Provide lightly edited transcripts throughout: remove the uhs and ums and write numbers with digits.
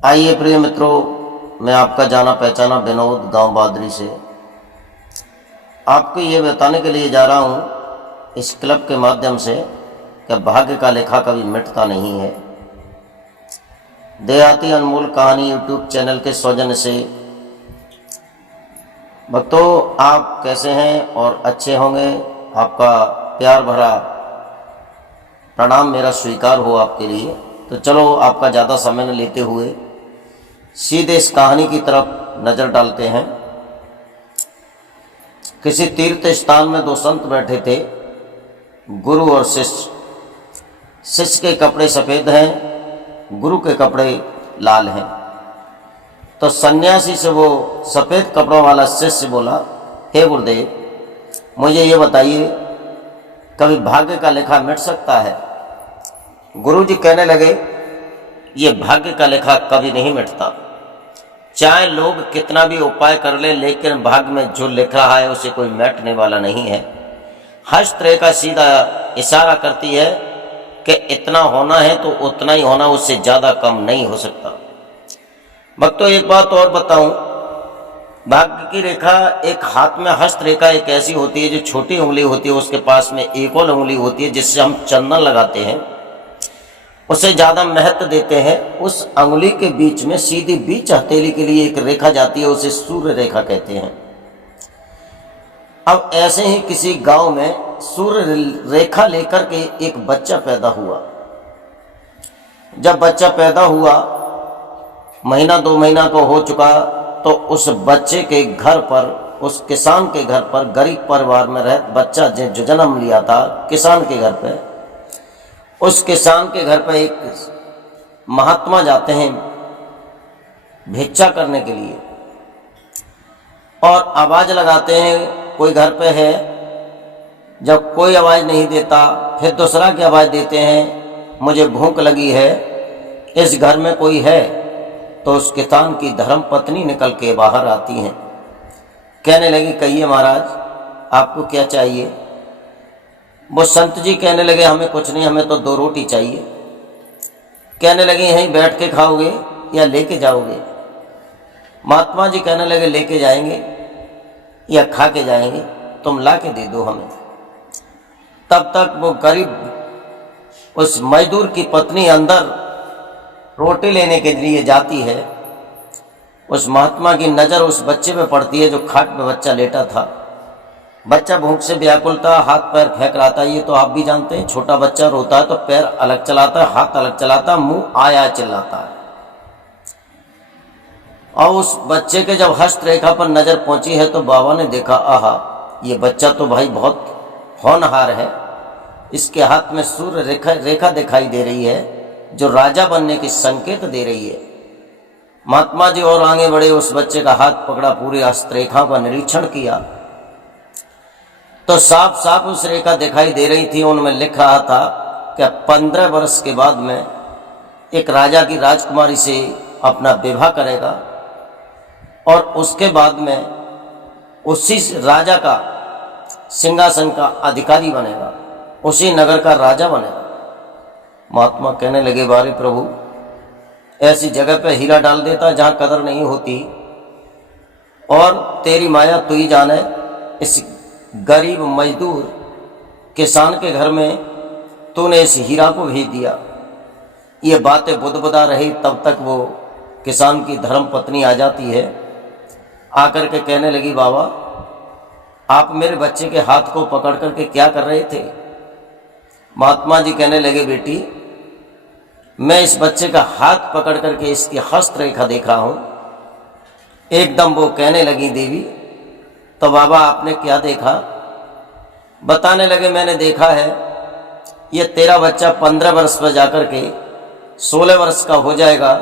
आइए प्रिय मित्रों, मैं आपका जाना पहचाना विनोद गांव बादरी से आपको ये बताने के लिए जा रहा हूँ इस क्लब के माध्यम से कि भाग्य का लेखा कभी मिटता नहीं है। देहाती अनमोल कहानी यूट्यूब चैनल के सौजन्य से भक्तों, आप कैसे हैं और अच्छे होंगे। आपका प्यार भरा प्रणाम मेरा स्वीकार हो आपके लिए। तो चलो, आपका ज़्यादा समय न लेते हुए सीधे इस कहानी की तरफ नज़र डालते हैं। किसी तीर्थ स्थान में दो संत बैठे थे, गुरु और शिष्य। शिष्य के कपड़े सफ़ेद हैं, गुरु के कपड़े लाल हैं। तो सन्यासी से वो सफ़ेद कपड़ों वाला शिष्य बोला, हे गुरुदेव, मुझे ये बताइए, कभी भाग्य का लेखा मिट सकता है? गुरु जी कहने लगे, ये भाग्य का लेखा कभी नहीं मिटता। चाहे लोग कितना भी उपाय कर ले, लेकिन भाग्य में जो लिख रहा है उसे कोई मिटने वाला नहीं है। हस्तरेखा सीधा इशारा करती है कि इतना होना है तो उतना ही होना, उससे ज़्यादा कम नहीं हो सकता। भक्तों, एक बात और बताऊं, भाग्य की रेखा एक हाथ में हस्तरेखा एक ऐसी होती है जो छोटी उंगली होती है, उसके पास में एक और उंगली होती है जिससे हम चंदन लगाते हैं, उसे ज़्यादा महत्व देते हैं। उस अंगुली के बीच में सीधी बीच हथेली के लिए एक रेखा जाती है, उसे सूर्य रेखा कहते हैं। अब ऐसे ही किसी गांव में सूर्य रेखा लेकर के एक बच्चा पैदा हुआ। जब बच्चा पैदा हुआ, महीना 2 महीना को हो चुका, तो उस बच्चे के घर पर, उस किसान के घर पर, गरीब परिवार में रह बच्चा जो जन्म लिया था किसान के घर पे, उस किसान के घर पर एक महात्मा जाते हैं भिक्षा करने के लिए और आवाज़ लगाते हैं, कोई घर पे है। जब कोई आवाज़ नहीं देता, फिर दूसरा की आवाज़ देते हैं, मुझे भूख लगी है, इस घर में कोई है? तो उस किसान की धर्म पत्नी निकल के बाहर आती हैं। कहने लगी, कहिए महाराज, आपको क्या चाहिए? वो संत जी कहने लगे, हमें कुछ नहीं, हमें तो 2 रोटी चाहिए। कहने लगे, यहीं बैठ के खाओगे या लेके जाओगे? महात्मा जी कहने लगे, लेके जाएंगे या खा के जाएंगे, तुम ला के दे दो हमें। तब तक वो गरीब उस मजदूर की पत्नी अंदर रोटी लेने के लिए जाती है। उस महात्मा की नज़र उस बच्चे पे पड़ती है जो खाट पे बच्चा लेटा था। बच्चा भूख से व्याकुल था, हाथ पैर फेंक रहा था। ये तो आप भी जानते हैं, छोटा बच्चा रोता है तो पैर अलग चलाता है, हाथ अलग चलाता है, मुंह आया चिल्लाता है। और उस बच्चे के जब हस्तरेखा पर नज़र पहुंची है तो बाबा ने देखा, आहा, ये बच्चा तो भाई बहुत होनहार है। इसके हाथ में सूर्य रेखा दिखाई दे रही है जो राजा बनने की संकेत दे रही है। महात्मा जी और आगे बढ़े, उस बच्चे का हाथ पकड़ा, पूरी हस्तरेखा का निरीक्षण किया तो साफ साफ उस रेखा दिखाई दे रही थी। उनमें लिख रहा था कि 15 वर्ष के बाद में एक राजा की राजकुमारी से अपना विवाह करेगा और उसके बाद में उसी राजा का सिंहासन का अधिकारी बनेगा, उसी नगर का राजा बनेगा। महात्मा कहने लगे, बारे प्रभु, ऐसी जगह पे हीरा डाल देता जहाँ कदर नहीं होती, और तेरी माया तू ही जाने। इस गरीब मजदूर किसान के घर में तूने इस हीरा को भेज दिया। ये बातें बुदबुदा रही, तब तक वो किसान की धर्म पत्नी आ जाती है। आकर के कहने लगी, बाबा, आप मेरे बच्चे के हाथ को पकड़ करके क्या कर रहे थे? महात्मा जी कहने लगे, बेटी, मैं इस बच्चे का हाथ पकड़ करके इसकी हस्तरेखा देख रहा हूँ। एकदम वो कहने लगी, देवी, तो बाबा आपने क्या देखा? बताने लगे, मैंने देखा है ये तेरा बच्चा 15 वर्ष पर जाकर के 16 वर्ष का हो जाएगा,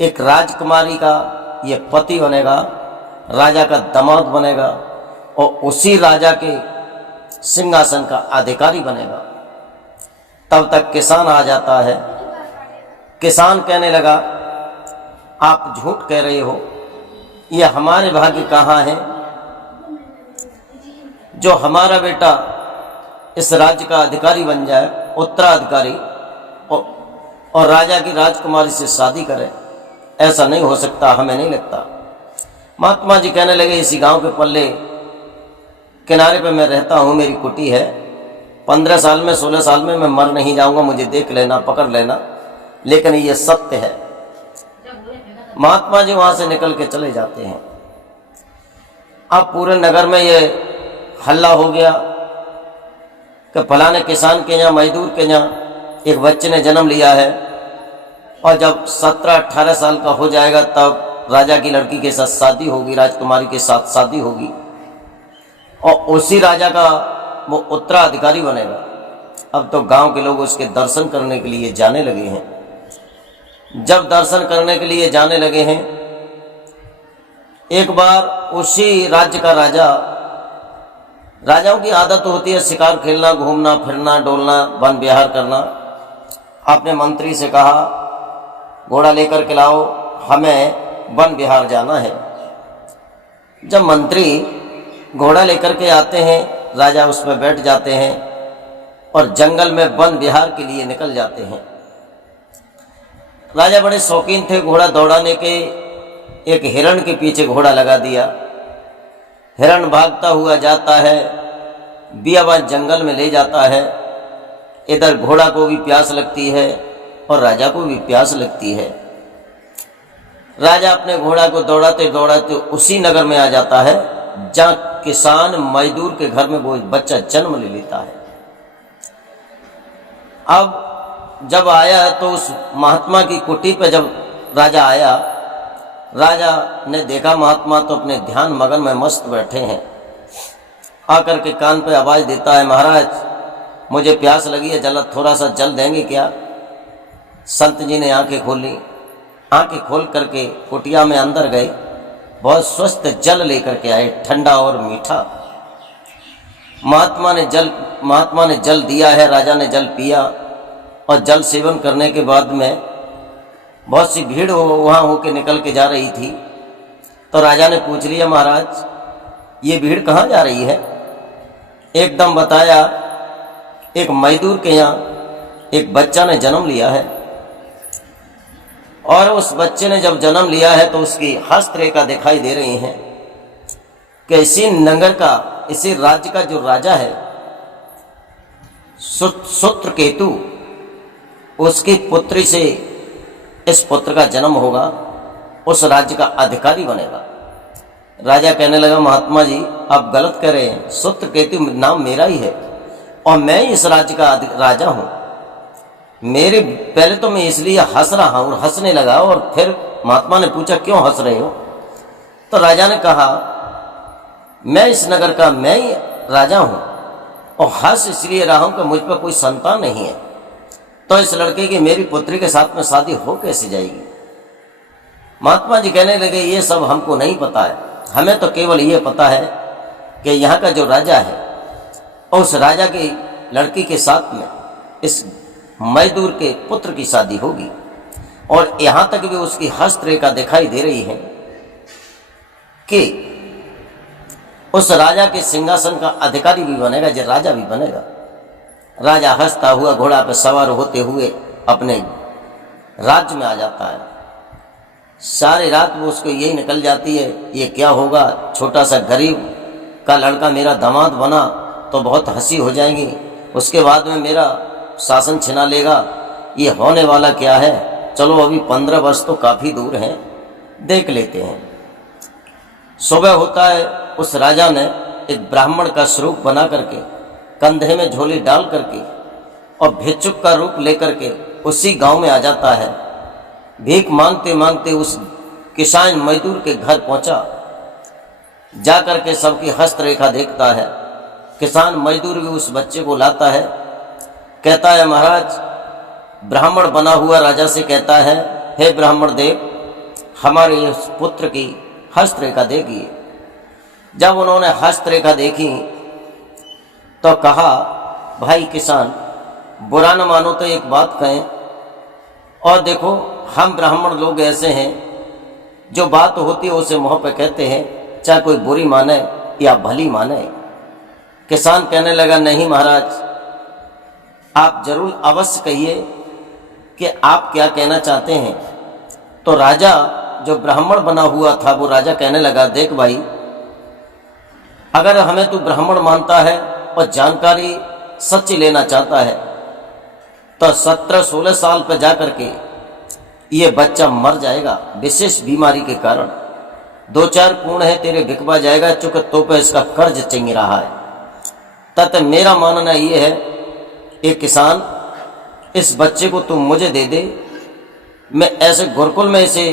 एक राजकुमारी का ये पति बनेगा, राजा का दामाद बनेगा और उसी राजा के सिंहासन का अधिकारी बनेगा। तब तक किसान आ जाता है। किसान कहने लगा, आप झूठ कह रहे हो, ये हमारे भाग्य कहाँ है जो हमारा बेटा इस राज्य का अधिकारी बन जाए, उत्तराधिकारी, और राजा की राजकुमारी से शादी करे। ऐसा नहीं हो सकता, हमें नहीं लगता। महात्मा जी कहने लगे, इसी गांव के पल्ले किनारे पे मैं रहता हूँ, मेरी कुटी है, 15 साल में 16 साल में मैं मर नहीं जाऊंगा, मुझे देख लेना, पकड़ लेना, लेकिन ये सत्य है। महात्मा जी वहां से निकल के चले जाते हैं। अब पूरे नगर में ये हल्ला हो गया कि फलाने किसान के यहाँ, मजदूर के यहाँ एक बच्चे ने जन्म लिया है, और जब 17-18 साल का हो जाएगा तब राजा की लड़की के साथ शादी होगी, राजकुमारी के साथ शादी होगी, और उसी राजा का वो उत्तराधिकारी बनेगा। अब तो गांव के लोग उसके दर्शन करने के लिए जाने लगे हैं। जब दर्शन करने के लिए जाने लगे हैं, एक बार उसी राज्य का राजा, राजाओं की आदत होती है शिकार खेलना, घूमना फिरना, डोलना, वन विहार करना, अपने मंत्री से कहा घोड़ा लेकर के लाओ, हमें वन विहार जाना है। जब मंत्री घोड़ा लेकर के आते हैं, राजा उसमें बैठ जाते हैं और जंगल में वन विहार के लिए निकल जाते हैं। राजा बड़े शौकीन थे घोड़ा दौड़ाने के। एक हिरण के पीछे घोड़ा लगा दिया, हिरण भागता हुआ जाता है, बियाबान जंगल में ले जाता है। इधर घोड़ा को भी प्यास लगती है और राजा को भी प्यास लगती है। राजा अपने घोड़ा को दौड़ाते दौड़ाते उसी नगर में आ जाता है जहाँ किसान मजदूर के घर में वो बच्चा जन्म ले लेता है। अब जब आया तो उस महात्मा की कुटी पे जब राजा आया, राजा ने देखा महात्मा तो अपने ध्यान मगन में मस्त बैठे हैं। आकर के कान पे आवाज देता है, महाराज मुझे प्यास लगी है, जल थोड़ा सा जल देंगे क्या? संत जी ने आंखें खोली, आंखें खोल करके कुटिया में अंदर गए, बहुत स्वस्थ जल लेकर के आए, ठंडा और मीठा। महात्मा ने जल दिया है, राजा ने जल पिया, और जल सेवन करने के बाद में बहुत सी भीड़ वहाँ होके निकल के जा रही थी। तो राजा ने पूछ लिया, महाराज ये भीड़ कहाँ जा रही है? एकदम बताया, एक मजदूर के यहाँ एक बच्चा ने जन्म लिया है, और उस बच्चे ने जब जन्म लिया है तो उसकी हस्तरेखा दिखाई दे रही हैं कि इसी नगर का, इसी राज्य का जो राजा है सूत्रकेतु, उसकी पुत्री से इस पुत्र का जन्म होगा, उस राज्य का अधिकारी बनेगा। राजा कहने लगा, महात्मा जी आप गलत कह रहे हैं, सूत्रकेतु नाम मेरा ही है और मैं इस राज्य का राजा हूं। मेरे पहले तो मैं इसलिए हंस रहा हूं, और हंसने लगा, और फिर महात्मा ने पूछा क्यों हंस रहे हो? तो राजा ने कहा मैं इस नगर का मैं ही राजा हूं और हंस इसलिए रहा हूं कि मुझ पर कोई संतान नहीं है, तो इस लड़के की मेरी पुत्री के साथ में शादी हो कैसे जाएगी? महात्मा जी कहने लगे, ये सब हमको नहीं पता है, हमें तो केवल ये पता है कि यहाँ का जो राजा है और उस राजा की लड़की के साथ में इस मजदूर के पुत्र की शादी होगी, और यहाँ तक भी उसकी हस्तरेखा दिखाई दे रही है कि उस राजा के सिंहासन का अधिकारी भी बनेगा, जो राजा भी बनेगा। राजा हंसता हुआ घोड़ा पर सवार होते हुए अपने राज्य में आ जाता है। सारी रात वो उसको यही निकल जाती है, ये क्या होगा, छोटा सा गरीब का लड़का मेरा दामाद बना तो बहुत हंसी हो जाएगी, उसके बाद में मेरा शासन छिना लेगा, ये होने वाला क्या है? चलो अभी 15 वर्ष तो काफ़ी दूर हैं, देख लेते हैं। सुबह होता है, उस राजा ने एक ब्राह्मण का स्वरूप बना करके, कंधे में झोली डाल करके और भिक्षुक का रूप लेकर के उसी गांव में आ जाता है। भीख मांगते मांगते उस किसान मजदूर के घर पहुंचा, जा करके सबकी हस्तरेखा देखता है। किसान मजदूर भी उस बच्चे को लाता है, कहता है महाराज, ब्राह्मण बना हुआ राजा से कहता है, हे ब्राह्मण देव हमारे इस पुत्र की हस्तरेखा देखिए। जब उन्होंने हस्तरेखा देखी तो कहा, भाई किसान बुरा न मानो तो एक बात कहें, और देखो हम ब्राह्मण लोग ऐसे हैं जो बात होती है उसे मुंह पे कहते हैं, चाहे कोई बुरी माने या भली माने। किसान कहने लगा, नहीं महाराज आप जरूर अवश्य कहिए कि आप क्या कहना चाहते हैं। तो राजा जो ब्राह्मण बना हुआ था वो राजा कहने लगा, देख भाई, अगर हमें तू ब्राह्मण मानता है और जानकारी सच्ची लेना चाहता है तो 17-16 साल पर जाकर के ये बच्चा मर जाएगा विशेष बीमारी के कारण। 2-4 कूण है तेरे बिकवा जाएगा, चूंकि तो पे इसका कर्ज चिंग रहा है। तत मेरा मानना ये है, एक किसान, इस बच्चे को तुम मुझे दे दे, मैं ऐसे गुरुकुल में इसे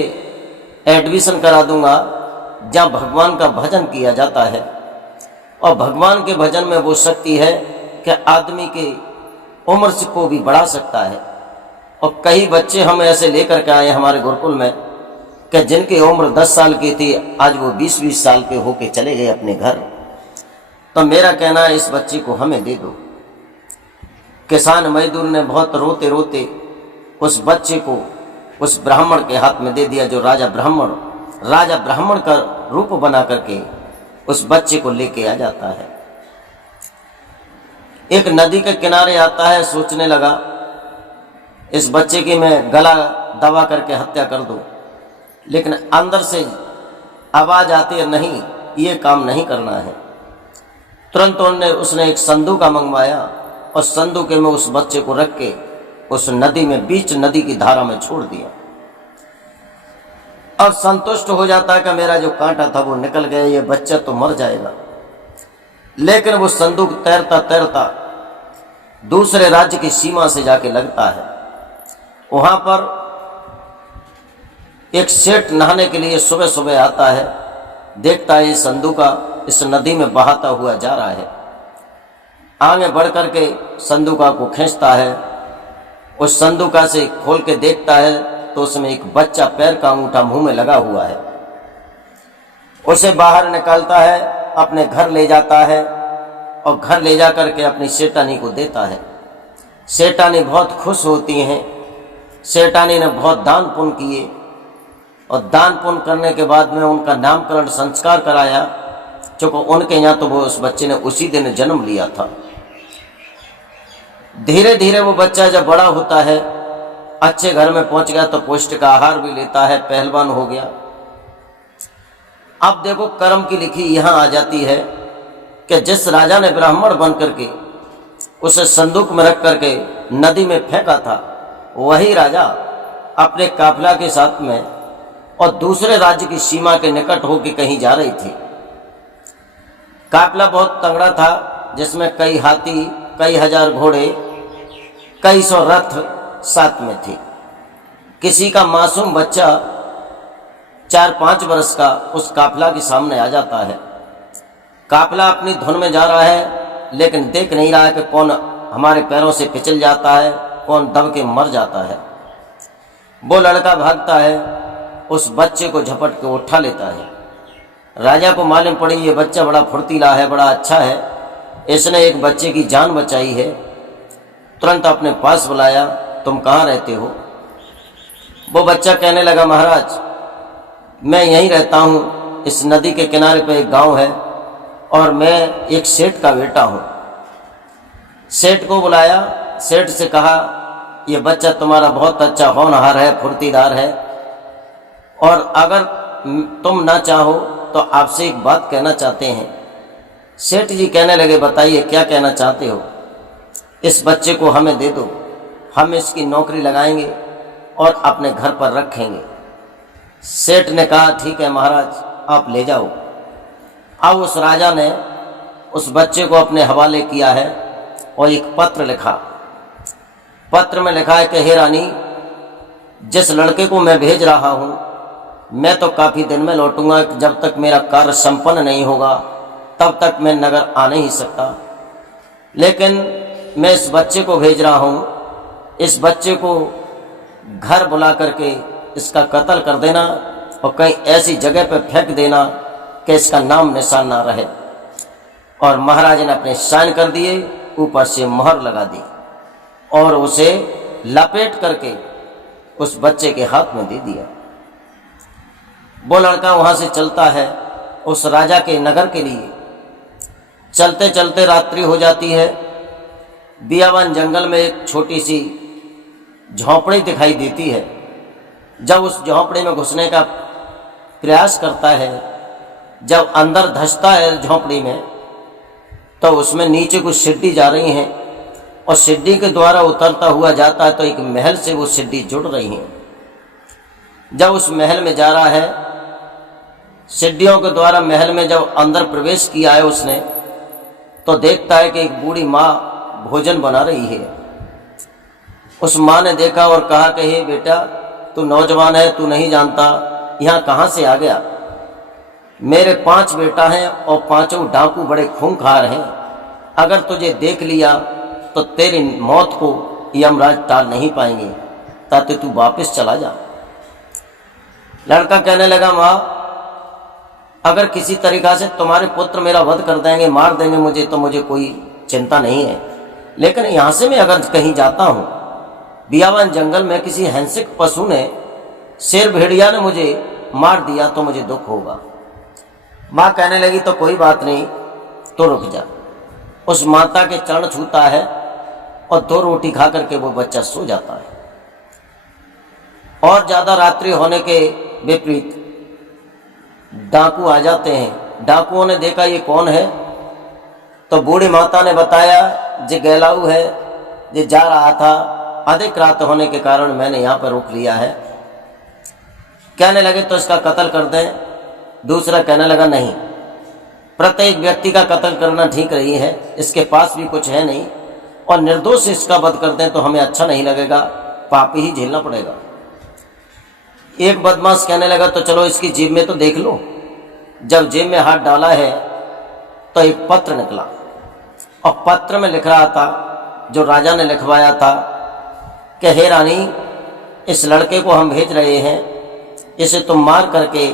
एडमिशन करा दूंगा जहाँ भगवान का भजन किया जाता है। और भगवान के भजन में वो शक्ति है कि आदमी के उम्र से को भी बढ़ा सकता है। और कई बच्चे हम ऐसे लेकर के आए हमारे गुरुकुल में कि जिनकी उम्र 10 साल की थी, आज वो 20-20 साल के होके चले गए अपने घर। तो मेरा कहना है, इस बच्चे को हमें दे दो। किसान मजदूर ने बहुत रोते रोते उस बच्चे को उस ब्राह्मण के हाथ में दे दिया, जो राजा ब्राह्मण का रूप बना करके उस बच्चे को लेके आ जाता है। एक नदी के किनारे आता है, सोचने लगा इस बच्चे की मैं गला दबा करके हत्या कर दूं, लेकिन अंदर से आवाज आती है, नहीं, ये काम नहीं करना है। तुरंत उसने एक संदूका मंगवाया और संदूके में उस बच्चे को रख के उस नदी में, बीच नदी की धारा में छोड़ दिया। और संतुष्ट हो जाता है कि मेरा जो कांटा था वो निकल गया, ये बच्चा तो मर जाएगा। लेकिन वो संदूक तैरता तैरता दूसरे राज्य की सीमा से जाके लगता है। वहां पर एक सेठ नहाने के लिए सुबह सुबह आता है, देखता है ये संदूका इस नदी में बहाता हुआ जा रहा है। आगे बढ़ करके संदूका को खींचता है, उस संदूका से खोल के देखता है तो उसमें एक बच्चा पैर का अंगूठा मुंह में लगा हुआ है। उसे बाहर निकालता है, अपने घर ले जाता है और घर ले जा करके अपनी सेठानी को देता है। सेठानी बहुत खुश होती हैं। सेठानी ने बहुत दान पुण्य किए और दान पुण्य करने के बाद में उनका नामकरण संस्कार कराया, चूँकि उनके यहाँ तो वो उस बच्चे ने उसी दिन जन्म लिया था। धीरे धीरे वो बच्चा जब बड़ा होता है, अच्छे घर में पहुंच गया तो पौष्टिक आहार भी लेता है, पहलवान हो गया। अब देखो कर्म की लिखी यहां आ जाती है कि जिस राजा ने ब्राह्मण बन करके उसे संदूक में रख करके नदी में फेंका था, वही राजा अपने काफिला के साथ में और दूसरे राज्य की सीमा के निकट होकर कहीं जा रही थी। काफिला बहुत तगड़ा था, जिसमें कई हाथी, कई हजार घोड़े, कई सौ रथ साथ में थे। किसी का मासूम बच्चा 4-5 वर्ष का उस काफिला के सामने आ जाता है। काफिला अपनी धुन में जा रहा है, लेकिन देख नहीं रहा है कि कौन हमारे पैरों से फिसल जाता है, कौन दब के मर जाता है। वो लड़का भागता है, उस बच्चे को झपट के उठा लेता है। राजा को मालूम पड़ी ये बच्चा बड़ा फुर्तीला है, बड़ा अच्छा है, इसने एक बच्चे की जान बचाई है। तुरंत अपने पास बुलाया, तुम कहाँ रहते हो? वो बच्चा कहने लगा, महाराज मैं यहीं रहता हूँ, इस नदी के किनारे पे एक गांव है और मैं एक सेठ का बेटा हूँ। सेठ को बुलाया, सेठ से कहा ये बच्चा तुम्हारा बहुत अच्छा होनहार है, फुर्तीदार है, और अगर तुम ना चाहो तो आपसे एक बात कहना चाहते हैं। सेठ जी कहने लगे, बताइए क्या कहना चाहते हो? इस बच्चे को हमें दे दो, हम इसकी नौकरी लगाएंगे और अपने घर पर रखेंगे। सेठ ने कहा, ठीक है महाराज, आप ले जाओ। अब उस राजा ने उस बच्चे को अपने हवाले किया है और एक पत्र लिखा। पत्र में लिखा है कि हे रानी, जिस लड़के को मैं भेज रहा हूँ, मैं तो काफ़ी दिन में लौटूंगा, जब तक मेरा कार्य संपन्न नहीं होगा तब तक मैं नगर आ नहीं सकता। लेकिन मैं इस बच्चे को भेज रहा हूँ, इस बच्चे को घर बुला करके इसका कत्ल कर देना और कहीं ऐसी जगह पर फेंक देना कि इसका नाम निशान ना रहे। और महाराज ने अपने साइन कर दिए, ऊपर से मोहर लगा दी और उसे लपेट करके उस बच्चे के हाथ में दे दिया। वो लड़का वहाँ से चलता है उस राजा के नगर के लिए। चलते चलते रात्रि हो जाती है। बियावन जंगल में एक छोटी सी झोंपड़ी दिखाई देती है। जब उस झोंपड़ी में घुसने का प्रयास करता है, जब अंदर धंसता है झोंपड़ी में, तो उसमें नीचे कुछ सीढ़ी जा रही हैं और सीढ़ी के द्वारा उतरता हुआ जाता है तो एक महल से वो सीढ़ी जुड़ रही हैं। जब उस महल में जा रहा है, सीढ़ियों के द्वारा महल में जब अंदर प्रवेश किया है उसने, तो देखता है कि एक बूढ़ी माँ भोजन बना रही है। उस माँ ने देखा और कहा कि हे बेटा, तू नौजवान है, तू नहीं जानता यहाँ कहाँ से आ गया। मेरे 5 बेटा हैं और 5 डाकू बड़े खूंखार हैं। अगर तुझे देख लिया तो तेरी मौत को यमराज टाल नहीं पाएंगे, ताकि तू वापस चला जा। लड़का कहने लगा, माँ, अगर किसी तरीक़ा से तुम्हारे पुत्र मेरा वध कर देंगे, मार देंगे मुझे, तो मुझे कोई चिंता नहीं है, लेकिन यहाँ से मैं अगर कहीं जाता हूँ, बियावान जंगल में किसी हिंसक पशु ने, शेर भेड़िया ने मुझे मार दिया तो मुझे दुख होगा। माँ कहने लगी, तो कोई बात नहीं, तो रुक जा। उस माता के चरण छूता है और 2 रोटी खा करके वो बच्चा सो जाता है। और ज़्यादा रात्रि होने के विपरीत डाकू आ जाते हैं। डाकुओं ने देखा ये कौन है, तो बूढ़ी माता ने बताया, जे गैलाऊ है, जे जा रहा था, अधिक रात होने के कारण मैंने यहाँ पर रोक लिया है। कहने लगे तो इसका कत्ल कर दें। दूसरा कहने लगा, नहीं, प्रत्येक व्यक्ति का कत्ल करना ठीक नहीं है, इसके पास भी कुछ है नहीं, और निर्दोष इसका वध कर दें तो हमें अच्छा नहीं लगेगा, पाप ही झेलना पड़ेगा। एक बदमाश कहने लगा, तो चलो इसकी जेब में तो देख लो। जब जेब में हाथ डाला है तो एक पत्र निकला, और पत्र में लिख रहा था, जो राजा ने लिखवाया था, कि हे रानी, इस लड़के को हम भेज रहे हैं, इसे तुम मार करके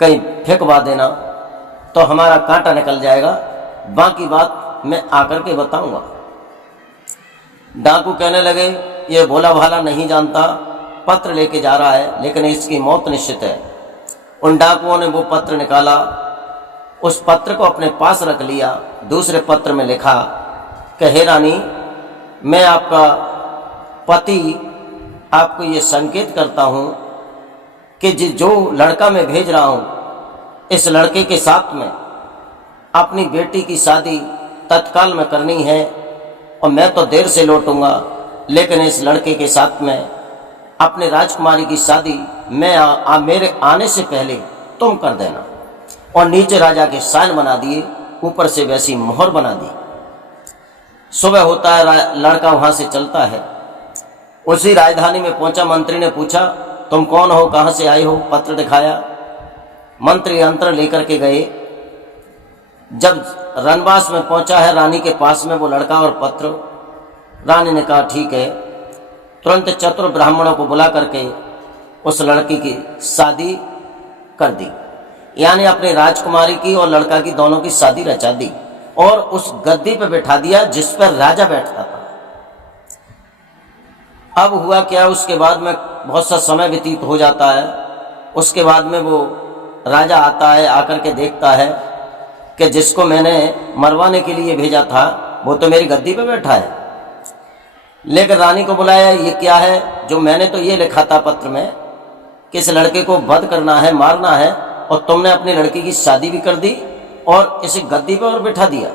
कहीं फेंकवा देना तो हमारा कांटा निकल जाएगा, बाकी बात मैं आकर के बताऊंगा। डाकू कहने लगे, ये भोला भाला नहीं जानता, पत्र लेके जा रहा है, लेकिन इसकी मौत निश्चित है। उन डाकुओं ने वो पत्र निकाला, उस पत्र को अपने पास रख लिया। दूसरे पत्र में लिखा कि हे रानी, मैं आपका पति आपको ये संकेत करता हूँ कि जो लड़का मैं भेज रहा हूँ, इस लड़के के साथ में अपनी बेटी की शादी तत्काल में करनी है, और मैं तो देर से लौटूंगा, लेकिन इस लड़के के साथ में अपने राजकुमारी की शादी मेरे आने से पहले तुम कर देना। और नीचे राजा के साइन बना दिए, ऊपर से वैसी मोहर बना दी। सुबह होता है, लड़का वहाँ से चलता है। उसी राजधानी में पहुंचा। मंत्री ने पूछा, तुम कौन हो, कहाँ से आए हो? पत्र दिखाया। मंत्री यंत्र लेकर के गए। जब रनवास में पहुंचा है, रानी के पास में वो लड़का और पत्र। रानी ने कहा ठीक है। तुरंत चतुर ब्राह्मणों को बुला करके उस लड़की की शादी कर दी, यानी अपनी राजकुमारी की और लड़का की दोनों की शादी रचा दी, और उस गद्दी पे बैठा दिया जिस पर राजा बैठता था। अब हुआ क्या, उसके बाद में बहुत सा समय व्यतीत हो जाता है। उसके बाद में वो राजा आता है, आकर के देखता है कि जिसको मैंने मरवाने के लिए भेजा था वो तो मेरी गद्दी पे बैठा है। लेकर रानी को बुलाया, ये क्या है? जो मैंने तो ये लिखा था पत्र में कि इस लड़के को वध करना है, मारना है, और तुमने अपनी लड़की की शादी भी कर दी और इसे गद्दी पर और बिठा दिया।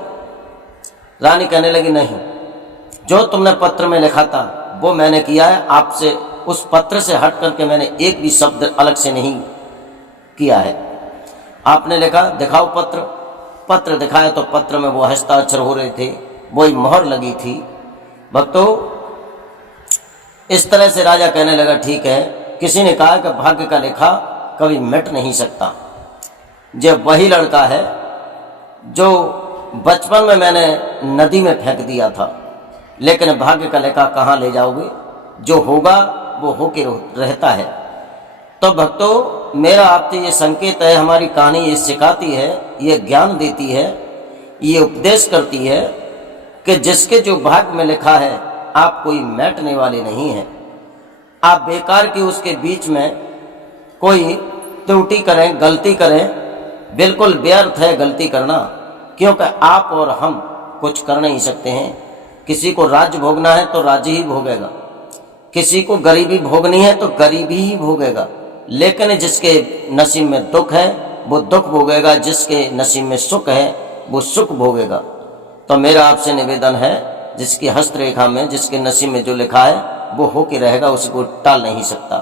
रानी कहने लगी, नहीं, जो तुमने पत्र में लिखा था वो मैंने किया है। आपसे उस पत्र से हट करके मैंने एक भी शब्द अलग से नहीं किया है। आपने लिखा, दिखाओ पत्र। पत्र दिखाया तो पत्र में वो हस्ताक्षर हो रहे थे, वही मोहर लगी थी। भक्तों, इस तरह से राजा कहने लगा, ठीक है। किसी ने कहा कि भाग्य का लेखा कभी मिट नहीं सकता। जब वही लड़का है जो बचपन में मैंने नदी में फेंक दिया था, लेकिन भाग्य का लेखा कहाँ ले जाओगे? जो होगा वो होके रहता है। तो भक्तों, मेरा आपसे ये संकेत है, हमारी कहानी ये सिखाती है, ये ज्ञान देती है, ये उपदेश करती है कि जिसके जो भाग्य में लिखा है आप कोई मिटने वाले नहीं हैं। आप बेकार की उसके बीच में कोई त्रुटि करें, गलती करें, बिल्कुल व्यर्थ है गलती करना, क्योंकि आप और हम कुछ कर नहीं सकते हैं। किसी को राज्य भोगना है तो राज्य ही भोगेगा। किसी को गरीबी भोगनी है तो गरीबी ही भोगेगा, लेकिन जिसके नसीब में दुख है वो दुख भोगेगा, जिसके नसीब में सुख है वो सुख भोगेगा। तो मेरा आपसे निवेदन है, जिसकी हस्तरेखा में, जिसके नसीब में जो लिखा है वो हो के रहेगा, उसी को टाल नहीं सकता।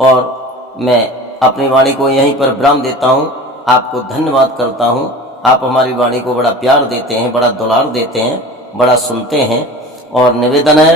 और मैं अपनी वाणी को यहीं पर विराम देता हूँ। आपको धन्यवाद करता हूँ। आप हमारी वाणी को बड़ा प्यार देते हैं, बड़ा दुलार देते हैं, बड़ा सुनते हैं। और निवेदन है